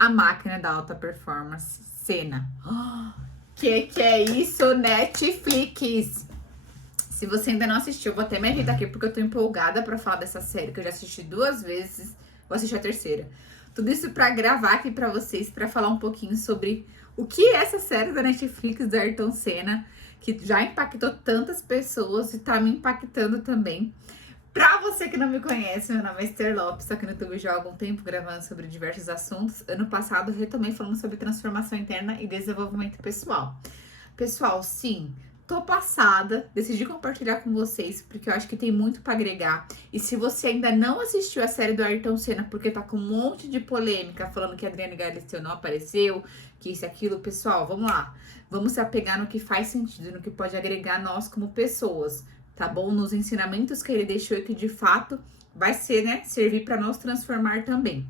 A Máquina da Alta Performance, Senna. Que é isso, Netflix? Se você ainda não assistiu, eu vou até me ajeitar aqui porque eu tô empolgada pra falar dessa série, que eu já assisti 2 vezes, vou assistir a terceira. Tudo isso pra gravar aqui pra vocês, pra falar um pouquinho sobre o que é essa série da Netflix do Ayrton Senna, que já impactou tantas pessoas e tá me impactando também. Pra você que não me conhece, meu nome é Esther Lopes, tô aqui no YouTube já há algum tempo gravando sobre diversos assuntos. Ano passado retomei falando sobre transformação interna e desenvolvimento pessoal. Pessoal, sim, tô passada, decidi compartilhar com vocês porque eu acho que tem muito pra agregar. E se você ainda não assistiu a série do Ayrton Senna porque tá com um monte de polêmica falando que a Adriana Galisteu não apareceu, que isso e aquilo, pessoal, vamos lá. Vamos se apegar no que faz sentido, no que pode agregar nós como pessoas. Tá bom? Nos ensinamentos que ele deixou e que de fato vai ser, né, servir para nós transformar também.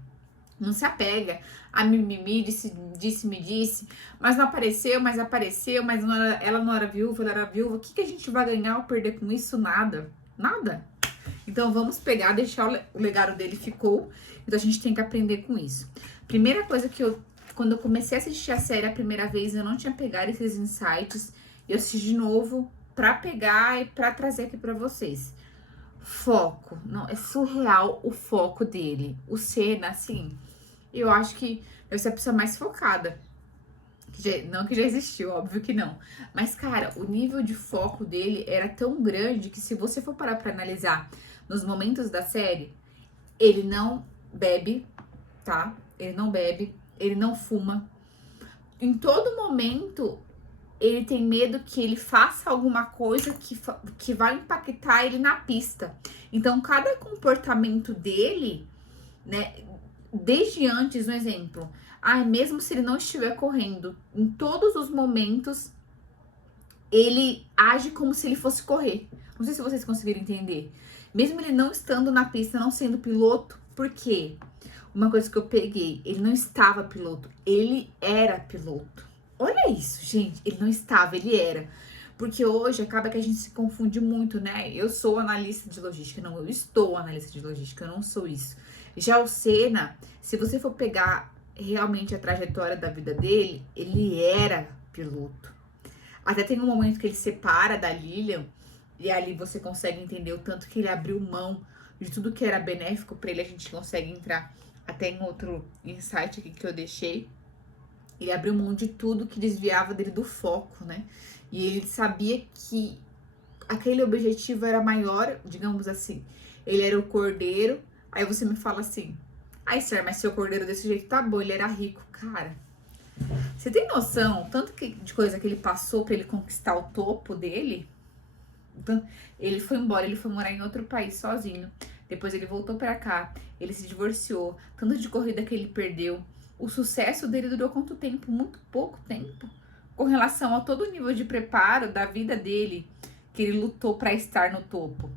Não se apega a mimimi, disse, mas não apareceu, mas apareceu, mas não era, ela não era viúva, ela era viúva. O que a gente vai ganhar ou perder com isso? Nada. Nada. Então vamos pegar, deixar o legado dele ficou. Então a gente tem que aprender com isso. Primeira coisa que quando eu comecei a assistir a série a primeira vez, eu não tinha pegado esses insights. Eu assisti de novo pra pegar e pra trazer aqui pra vocês. Foco, não, é surreal o foco dele. O Senna, assim, eu acho que deve ser a pessoa mais focada. Não que já existiu, óbvio que não. Mas, cara, o nível de foco dele era tão grande que se você for parar pra analisar nos momentos da série, ele não bebe, tá? Ele não bebe, ele não fuma. Em todo momento, ele tem medo que ele faça alguma coisa que vai impactar ele na pista. Então, cada comportamento dele, né, desde antes, um exemplo, mesmo se ele não estiver correndo, em todos os momentos, ele age como se ele fosse correr. Não sei se vocês conseguiram entender. Mesmo ele não estando na pista, não sendo piloto, por quê? Uma coisa que eu peguei, ele não estava piloto, ele era piloto. Olha isso, gente. Ele não estava, ele era. Porque hoje acaba que a gente se confunde muito, né? Eu sou analista de logística. Não, eu estou analista de logística. Eu não sou isso. Já o Senna, se você for pegar realmente a trajetória da vida dele, ele era piloto. Até tem um momento que ele separa da Lilian. E ali você consegue entender o tanto que ele abriu mão de tudo que era benéfico para ele. A gente consegue entrar até em outro insight aqui que eu deixei. Ele abriu mão de tudo que desviava dele do foco, né? E ele sabia que aquele objetivo era maior, digamos assim. Ele era o cordeiro. Aí você me fala assim: Esther, mas seu cordeiro desse jeito tá bom, ele era rico. Cara, você tem noção tanto de coisa que ele passou pra ele conquistar o topo dele? Então, ele foi embora, ele foi morar em outro país sozinho. Depois ele voltou pra cá, ele se divorciou. Tanto de corrida que ele perdeu. O sucesso dele durou quanto tempo? Muito pouco tempo. Com relação a todo o nível de preparo da vida dele, que ele lutou para estar no topo.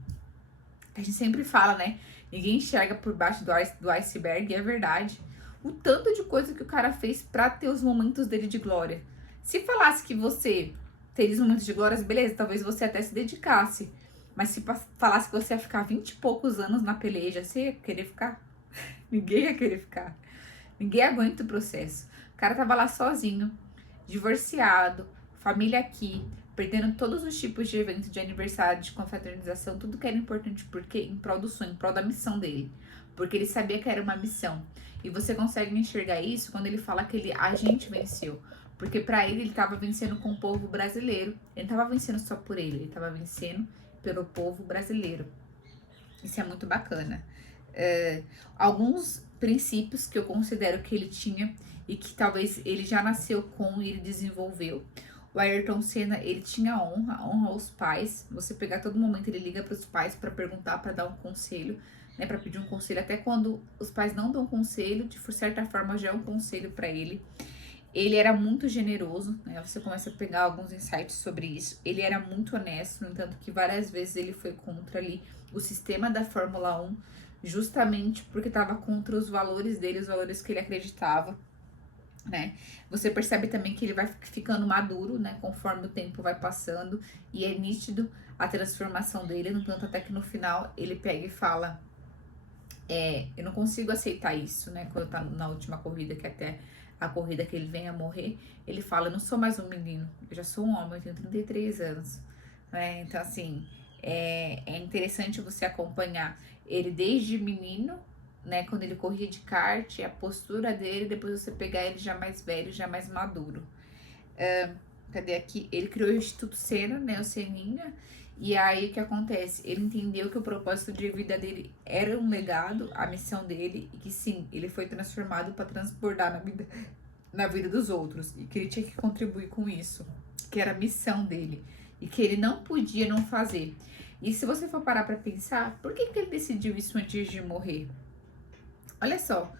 A gente sempre fala, né? Ninguém enxerga por baixo do iceberg, e é verdade. O tanto de coisa que o cara fez para ter os momentos dele de glória. Se falasse que você teria os momentos de glória, beleza, talvez você até se dedicasse. Mas se falasse que você ia ficar 20 e poucos anos na peleja, você ia querer ficar? Ninguém ia querer ficar. Ninguém aguenta o processo. O cara tava lá sozinho, divorciado, família aqui, perdendo todos os tipos de eventos de aniversário, de confraternização, tudo que era importante, porque em prol do sonho, em prol da missão dele. Porque ele sabia que era uma missão. E você consegue enxergar isso quando ele fala que a gente venceu. Porque pra ele tava vencendo com o povo brasileiro. Ele não tava vencendo só por ele tava vencendo pelo povo brasileiro. Isso é muito bacana. Alguns princípios que eu considero que ele tinha e que talvez ele já nasceu com e ele desenvolveu. O Ayrton Senna, ele tinha honra aos pais. Você pegar todo momento, ele liga para os pais para perguntar, para dar um conselho, né, para pedir um conselho. Até quando os pais não dão conselho, de certa forma já é um conselho para ele. Ele era muito generoso, né? Você começa a pegar alguns insights sobre isso. Ele era muito honesto, no entanto que várias vezes ele foi contra ali o sistema da Fórmula 1, justamente porque estava contra os valores dele, os valores que ele acreditava, né? Você percebe também que ele vai ficando maduro, né, conforme o tempo vai passando, e é nítido a transformação dele, no entanto até que no final ele pega e fala: Eu não consigo aceitar isso, né? Quando tá na última corrida, que até a corrida que ele vem a morrer, ele fala, eu não sou mais um menino, eu já sou um homem, eu tenho 33 anos, né? Então, assim, é interessante você acompanhar ele desde menino, né? Quando ele corria de kart, a postura dele, depois você pegar ele já mais velho, já mais maduro. Cadê aqui? Ele criou o Instituto Sena, né? O Seninha. E aí, o que acontece? Ele entendeu que o propósito de vida dele era um legado, a missão dele, e que sim, ele foi transformado para transbordar na vida dos outros. E que ele tinha que contribuir com isso, que era a missão dele. E que ele não podia não fazer. E se você for parar para pensar, por que ele decidiu isso antes de morrer? Olha só,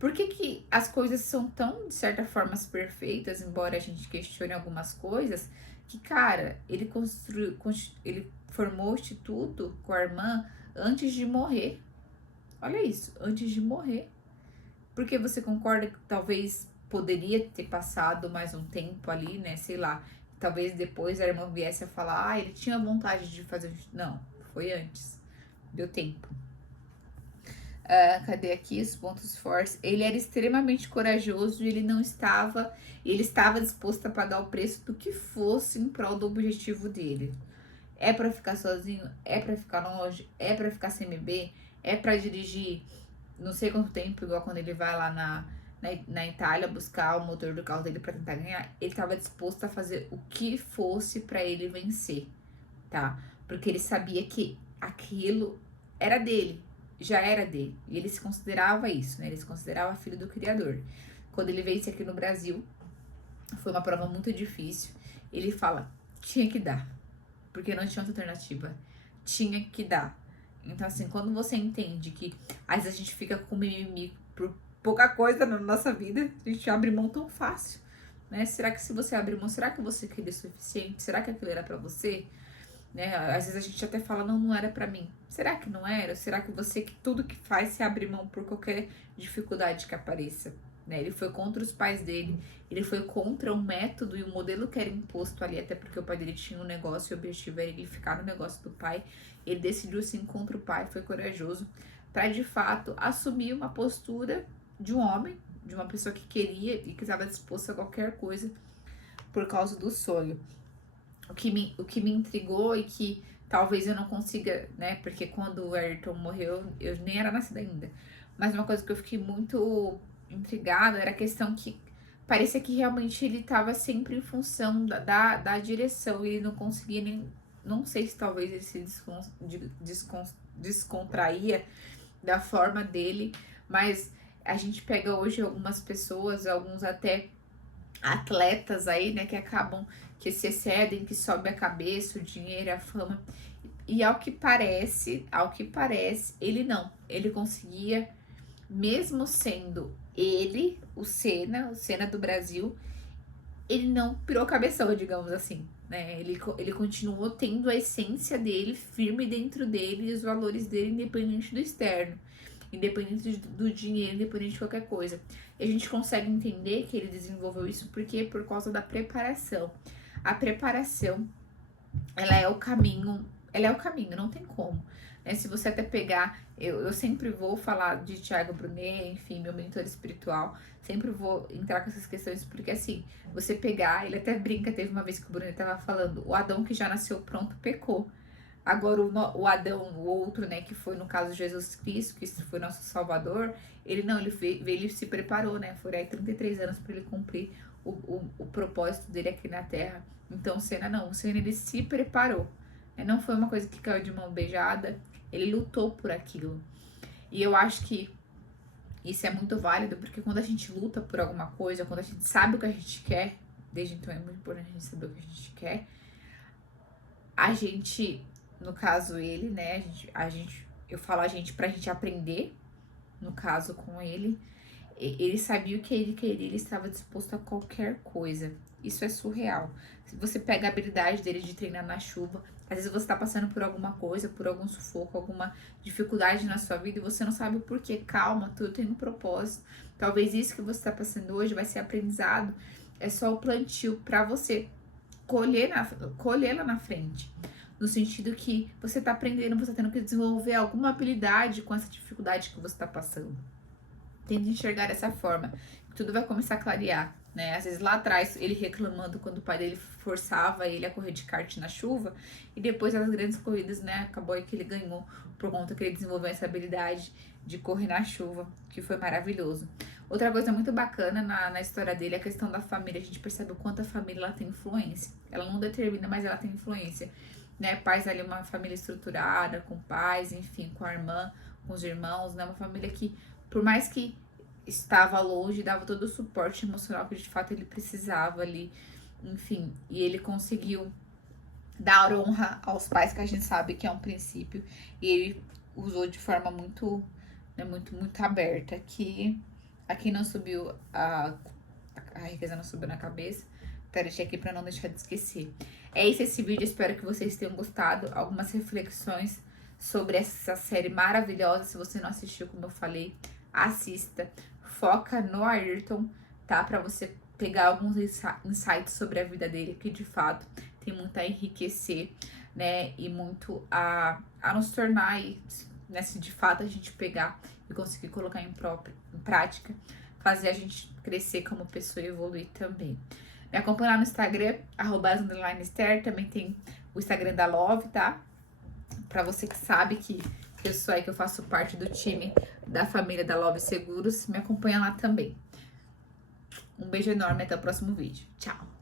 por que as coisas são tão, de certa forma, perfeitas, embora a gente questione algumas coisas, que, cara, ele formou o instituto com a irmã antes de morrer. Olha isso, antes de morrer. Porque você concorda que talvez poderia ter passado mais um tempo ali, né? Sei lá, talvez depois a irmã viesse a falar, ele tinha vontade de fazer. Não, foi antes. Deu tempo. Cadê aqui os pontos fortes? Ele era extremamente corajoso e ele estava disposto a pagar o preço do que fosse em prol do objetivo dele. É pra ficar sozinho? É pra ficar longe? É pra ficar sem beber? É pra dirigir não sei quanto tempo, igual quando ele vai lá na Itália buscar o motor do carro dele pra tentar ganhar? Ele estava disposto a fazer o que fosse pra ele vencer, tá? Porque ele sabia que aquilo era dele, já era dele. E ele se considerava isso, né? Ele se considerava filho do Criador. Quando ele veio aqui no Brasil, foi uma prova muito difícil. Ele fala, tinha que dar. Porque não tinha outra alternativa. Tinha que dar. Então, assim, quando você entende que às vezes a gente fica com mimimi por pouca coisa na nossa vida, a gente abre mão tão fácil, né? Será que se você abrir mão, será que você queria o suficiente? Será que aquilo era pra você? Né? Às vezes a gente até fala, não era pra mim. Será que não era? Será que você, que tudo que faz, se abre mão por qualquer dificuldade que apareça? Né? Ele foi contra os pais dele, ele foi contra o método e o modelo que era imposto ali, até porque o pai dele tinha um negócio e o objetivo era ele ficar no negócio do pai. Ele decidiu sim contra o pai, foi corajoso, para de fato assumir uma postura de um homem, de uma pessoa que queria e que estava disposta a qualquer coisa por causa do sonho. O que me intrigou e que talvez eu não consiga, né? Porque quando o Ayrton morreu, eu nem era nascida ainda. Mas uma coisa que eu fiquei muito intrigada era a questão que parecia que realmente ele estava sempre em função da direção e ele não conseguia nem. Não sei se talvez ele se descontraía da forma dele, mas a gente pega hoje algumas pessoas, alguns até atletas aí, né, que se excedem, que sobe a cabeça, o dinheiro, a fama. E ao que parece, ele conseguia, mesmo sendo ele, o Senna do Brasil, ele não pirou cabeção, digamos assim, né? Ele continuou tendo a essência dele firme dentro dele e os valores dele, independente do externo, independente do dinheiro, independente de qualquer coisa. E a gente consegue entender que ele desenvolveu isso porque por causa da preparação. A preparação, ela é o caminho, não tem como. Né? Se você até pegar, eu sempre vou falar de Thiago Brunet, enfim, meu mentor espiritual, sempre vou entrar com essas questões, porque assim, você pegar, ele até brinca, teve uma vez que o Brunet tava falando, o Adão que já nasceu pronto pecou. Agora o Adão, o outro, né, que foi no caso Jesus Cristo, que foi nosso Salvador, ele se preparou, né, foram aí 33 anos para ele cumprir o propósito dele aqui na Terra. Então o Senna ele se preparou, né, não foi uma coisa que caiu de mão beijada, ele lutou por aquilo. E eu acho que isso é muito válido, porque quando a gente luta por alguma coisa, quando a gente sabe o que a gente quer, desde então é muito importante a gente saber o que a gente quer, a gente, no caso ele, né, eu falo a gente pra gente aprender, no caso com ele sabia o que ele queria, ele estava disposto a qualquer coisa. Isso é surreal. Se você pega a habilidade dele de treinar na chuva, às vezes você tá passando por alguma coisa, por algum sufoco, alguma dificuldade na sua vida e você não sabe o porquê. Calma, tudo tem um propósito. Talvez isso que você tá passando hoje vai ser aprendizado. É só o plantio para você colher lá na frente. no sentido que você tá aprendendo, você tá tendo que desenvolver alguma habilidade com essa dificuldade que você tá passando. Tente enxergar dessa forma, tudo vai começar a clarear, né? Às vezes lá atrás, ele reclamando quando o pai dele forçava ele a correr de kart na chuva, e depois das grandes corridas, né? Acabou aí que ele ganhou por conta que ele desenvolveu essa habilidade de correr na chuva, que foi maravilhoso. Outra coisa muito bacana na história dele é a questão da família. A gente percebe o quanto a família ela tem influência. Ela não determina, mas ela tem influência, né? Pais ali, uma família estruturada, com pais, enfim, com a irmã, com os irmãos, né? Uma família que, por mais que estava longe, dava todo o suporte emocional que de fato ele precisava ali, enfim, e ele conseguiu dar honra aos pais, que a gente sabe que é um princípio, e ele usou de forma muito, né, muito aberta, que aqui não subiu, a riqueza não subiu na cabeça, até deixei aqui para não deixar de esquecer. É esse vídeo, espero que vocês tenham gostado, algumas reflexões sobre essa série maravilhosa. Se você não assistiu, como eu falei, assista, foca no Ayrton, tá? Pra você pegar alguns insights sobre a vida dele, que de fato tem muito a enriquecer, né? E muito a nos tornar, né? Se de fato a gente pegar e conseguir colocar em prática, fazer a gente crescer como pessoa e evoluir também. Me acompanha lá no Instagram, @Esther, também tem o Instagram da Love, tá? Pra você que sabe que eu sou aí, que eu faço parte do time da família da Love Seguros, me acompanha lá também. Um beijo enorme, até o próximo vídeo. Tchau!